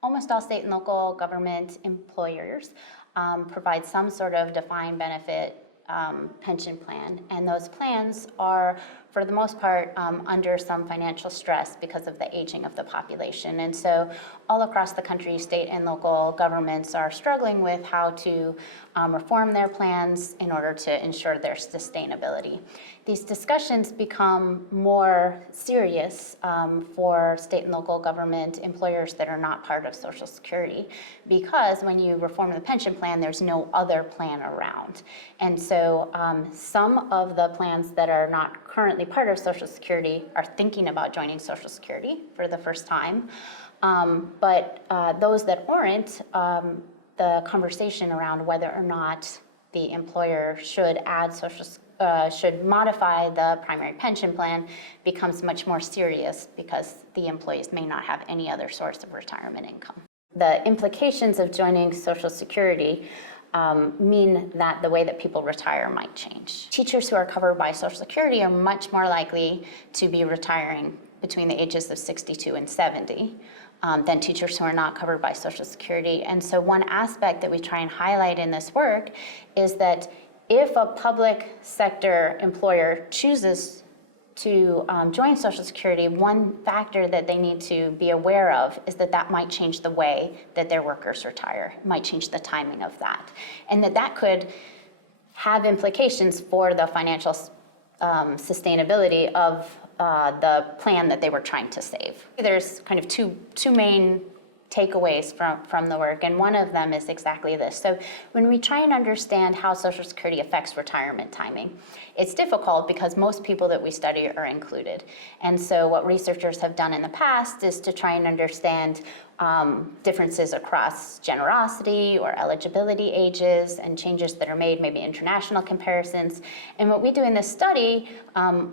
Almost all state and local government employers provide some sort of defined benefit pension plan, and those plans are, for the most part, under some financial stress because of the aging of the population. And so all across the country, state and local governments are struggling with how to reform their plans in order to ensure their sustainability. These discussions become more serious for state and local government employers that are not part of Social Security, because when you reform the pension plan, there's no other plan around. And so some of the plans that are not currently part of Social Security are thinking about joining Social Security for the first time. But those that aren't, the conversation around whether or not the employer should add should modify the primary pension plan becomes much more serious, because the employees may not have any other source of retirement income. The implications of joining Social Security mean that the way that people retire might change. Teachers who are covered by Social Security are much more likely to be retiring between the ages of 62 and 70 than teachers who are not covered by Social Security. And so one aspect that we try and highlight in this work is that if a public sector employer chooses to join Social Security, one factor that they need to be aware of is that that might change the way that their workers retire. It might change the timing of that. And that could have implications for the financial sustainability of the plan that they were trying to save. There's kind of two main takeaways from the work, and one of them is exactly this. So when we try and understand how Social Security affects retirement timing, it's difficult because most people that we study are included. And so what researchers have done in the past is to try and understand differences across generosity or eligibility ages and changes that are made, maybe international comparisons. And what we do in this study,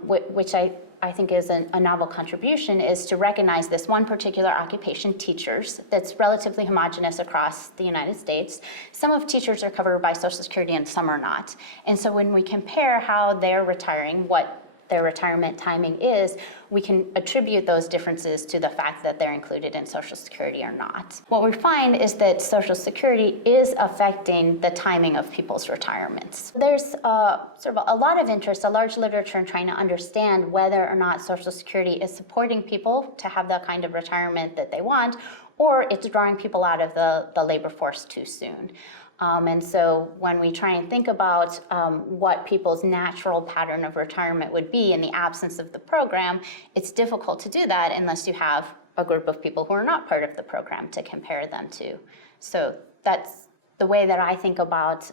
which I think is a novel contribution, is to recognize this one particular occupation, teachers, that's relatively homogeneous across the United States. Some of teachers are covered by Social Security and some are not. And so when we compare how they're retiring, what their retirement timing is, we can attribute those differences to the fact that they're included in Social Security or not. What we find is that Social Security is affecting the timing of people's retirements. There's sort of a lot of interest, a large literature in trying to understand whether or not Social Security is supporting people to have the kind of retirement that they want, or it's drawing people out of the labor force too soon. And so when we try and think about what people's natural pattern of retirement would be in the absence of the program, it's difficult to do that unless you have a group of people who are not part of the program to compare them to. So that's the way that I think about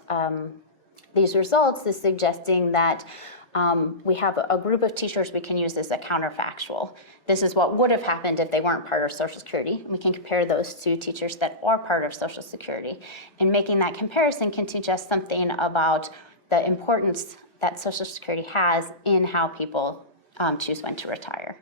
these results, is suggesting that we have a group of teachers we can use as a counterfactual. This is what would have happened if they weren't part of Social Security. We can compare those to teachers that are part of Social Security. And making that comparison can teach us something about the importance that Social Security has in how people choose when to retire.